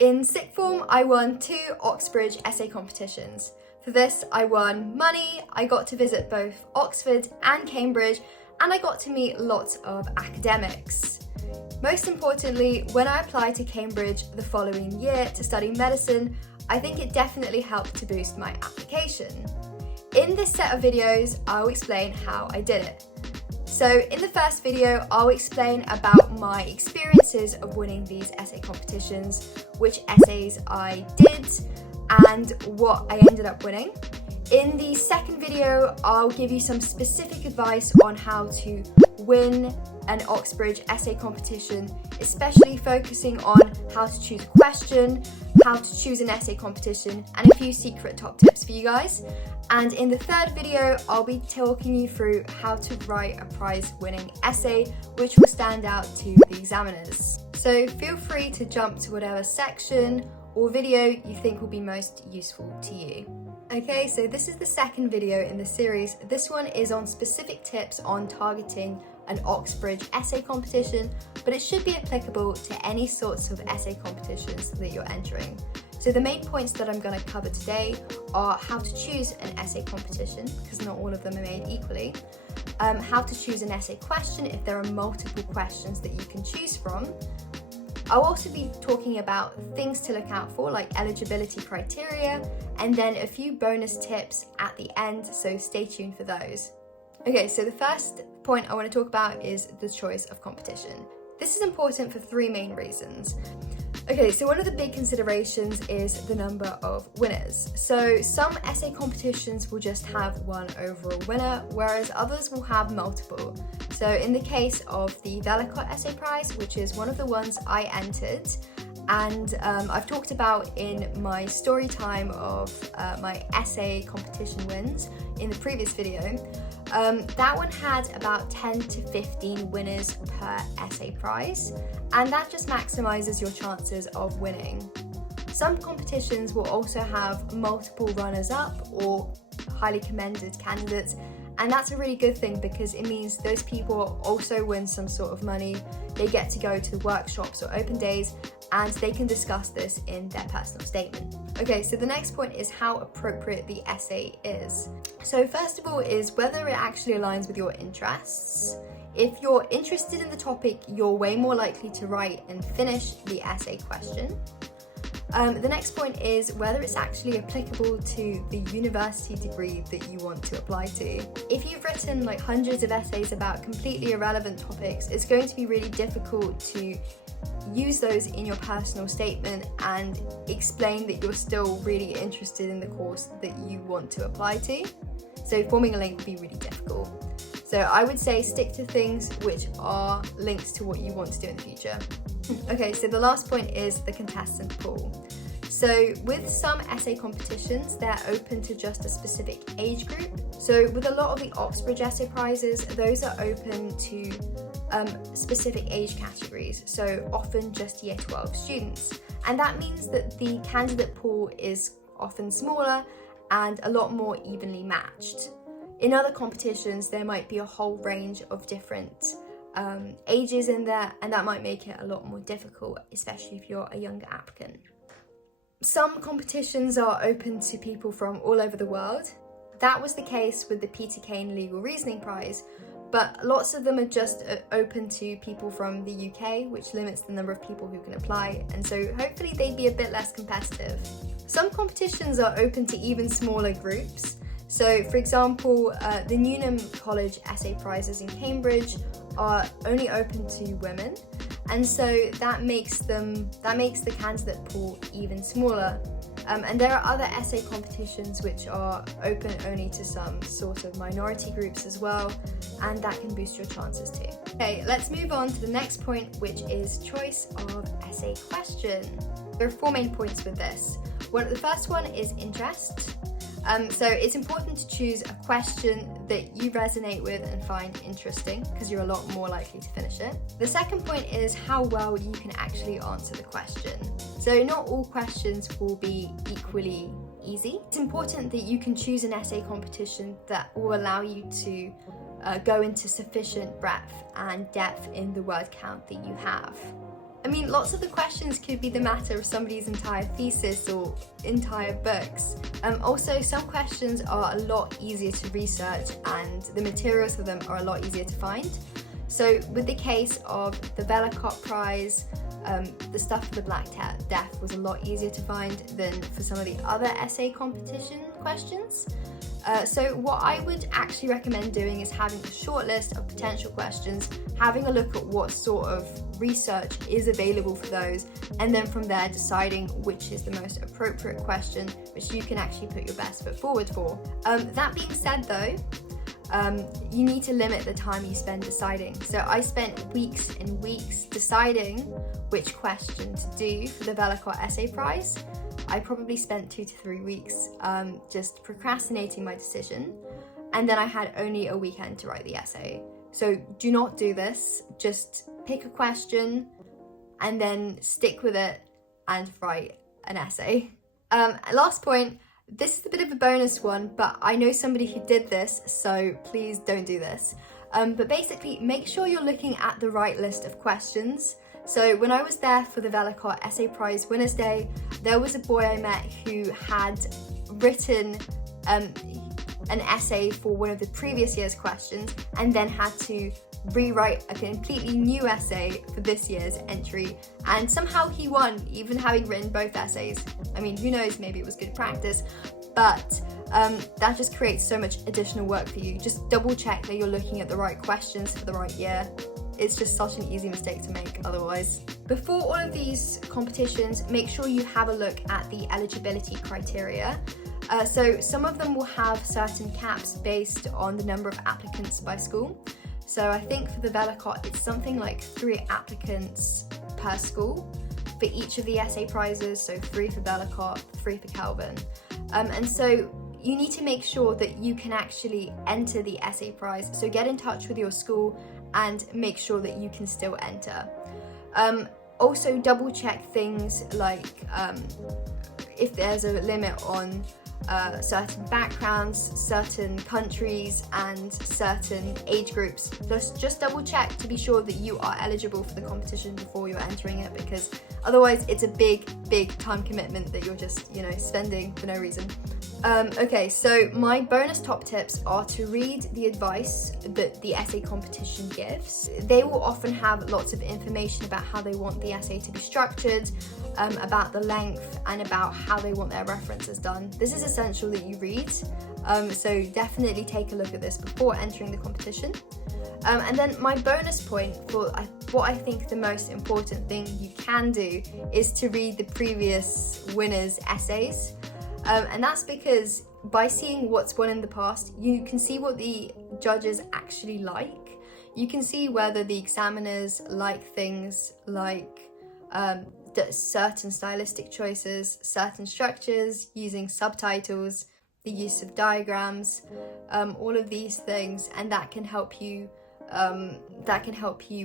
In sixth form, I won 2 Oxbridge essay competitions. For this, I won money, I got to visit both Oxford and Cambridge, and I got to meet lots of academics. Most importantly, when I applied to Cambridge the following year to study medicine, I think it definitely helped to boost my application. In this set of videos, I'll explain how I did it. So in the first video, I'll explain about my experiences of winning these essay competitions, which essays I did, and what I ended up winning. In the second video, I'll give you some specific advice on how to win an Oxbridge essay competition, especially focusing on how to choose a question, how to choose an essay competition, and a few secret top tips for you guys. And in the third video, I'll be talking you through how to write a prize-winning essay, which will stand out to the examiners. So feel free to jump to whatever section or video you think will be most useful to you. Okay, so this is the second video in the series. This one is on specific tips on targeting an Oxbridge essay competition, but it should be applicable to any sorts of essay competitions that you're entering. So the main points that I'm going to cover today are how to choose an essay competition, because not all of them are made equally, how to choose an essay question if there are multiple questions that you can choose from. I'll also be talking about things to look out for, like eligibility criteria, and then a few bonus tips at the end, so stay tuned for those. Okay, so the first point I want to talk about is the choice of competition. This is important for 3 main reasons. Okay, so one of the big considerations is the number of winners. So some essay competitions will just have one overall winner, whereas others will have multiple. So in the case of the Velicott Essay Prize, which is one of the ones I entered, and I've talked about in my story time of my essay competition wins in the previous video, that one had about 10 to 15 winners per essay prize, and that just maximizes your chances of winning. Some competitions will also have multiple runners-up or highly commended candidates, and that's a really good thing because it means those people also win some sort of money. They get to go to the workshops or open days, and they can discuss this in their personal statement. Okay, so the next point is how appropriate the essay is. So first of all is whether it actually aligns with your interests. If you're interested in the topic, you're way more likely to write and finish the essay question. The next point is whether it's actually applicable to the university degree that you want to apply to. If you've written like hundreds of essays about completely irrelevant topics, it's going to be really difficult to use those in your personal statement and explain that you're still really interested in the course that you want to apply to. So forming a link would be really difficult. So I would say stick to things which are links to what you want to do in the future. Okay, so the last point is the contestant pool. So with some essay competitions, they're open to just a specific age group. So with a lot of the Oxbridge essay prizes, those are open to specific age categories, so often just year 12 students. And that means that the candidate pool is often smaller and a lot more evenly matched. In other competitions, there might be a whole range of different ages in there, and that might make it a lot more difficult, especially if you're a younger applicant. Some competitions are open to people from all over the world. That was the case with the Peter Kane Legal Reasoning Prize, but lots of them are just open to people from the UK, which limits the number of people who can apply, and so hopefully they'd be a bit less competitive. Some competitions are open to even smaller groups. So for example, the Newnham College Essay Prizes in Cambridge are only open to women, and so that makes the candidate pool even smaller. And there are other essay competitions which are open only to some sort of minority groups as well, and that can boost your chances too. Okay, let's move on to the next point, which is choice of essay question. There are 4 main points with this. The first one is interest. So it's important to choose a question that you resonate with and find interesting, because you're a lot more likely to finish it. The second point is how well you can actually answer the question. So not all questions will be equally easy. It's important that you can choose an essay competition that will allow you to go into sufficient breadth and depth in the word count that you have. I mean, lots of the questions could be the matter of somebody's entire thesis or entire books. Also, some questions are a lot easier to research and the materials for them are a lot easier to find. So with the case of the Vellacott Prize, the stuff for the Black Death was a lot easier to find than for some of the other essay competition questions. So what I would actually recommend doing is having a short list of potential questions, having a look at what sort of research is available for those, and then from there deciding which is the most appropriate question which you can actually put your best foot forward for. That being said though, you need to limit the time you spend deciding. So I spent weeks and weeks deciding which question to do for the Vellacott Essay Prize. I probably spent 2 to 3 weeks just procrastinating my decision, and then I had only a weekend to write the essay. So do not do this, just pick a question and then stick with it and write an essay. Last point, this is a bit of a bonus one, but I know somebody who did this, so please don't do this. But basically, make sure you're looking at the right list of questions. So when I was there for the Vellacott Essay Prize Winners' Day, there was a boy I met who had written an essay for one of the previous year's questions and then had to rewrite a completely new essay for this year's entry, and somehow he won, even having written both essays. I mean, who knows, maybe it was good practice, but that just creates so much additional work for you. Just double check that you're looking at the right questions for the right year. It's just such an easy mistake to make otherwise. Before all of these competitions, make sure you have a look at the eligibility criteria. So some of them will have certain caps based on the number of applicants by school. So I think for the Vellacott, it's something like 3 applicants per school for each of the essay prizes. So 3 for Vellacott, 3 for Kelvin. And so you need to make sure that you can actually enter the essay prize. So get in touch with your school and make sure that you can still enter. Also double check things like if there's a limit on certain backgrounds, certain countries and certain age groups. Just double check to be sure that you are eligible for the competition before you're entering it, because otherwise it's a big time commitment that you're just, spending for no reason. Okay, so my bonus top tips are to read the advice that the essay competition gives. They will often have lots of information about how they want the essay to be structured, about the length, and about how they want their references done. This is essential that you read, so definitely take a look at this before entering the competition. And then my bonus point for what I think the most important thing you can do is to read the previous winners' essays. And that's because by seeing what's won in the past, you can see what the judges actually like. You can see whether the examiners like things like certain stylistic choices, certain structures, using subtitles, the use of diagrams, all of these things, and that can help you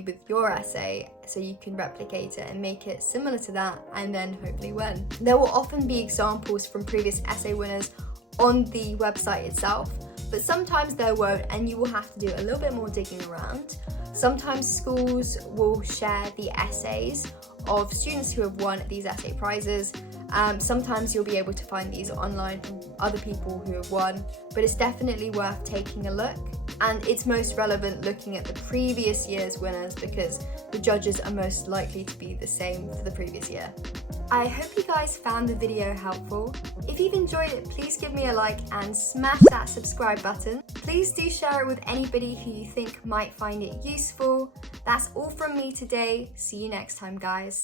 with your essay, so you can replicate it and make it similar to that and then hopefully win. There will often be examples from previous essay winners on the website itself, but sometimes there won't, and you will have to do a little bit more digging around. Sometimes schools will share the essays of students who have won these essay prizes. Sometimes you'll be able to find these online from other people who have won, but it's definitely worth taking a look. And it's most relevant looking at the previous year's winners because the judges are most likely to be the same for the previous year. I hope you guys found the video helpful. If you've enjoyed it, please give me a like and smash that subscribe button. Please do share it with anybody who you think might find it useful. That's all from me today. See you next time, guys.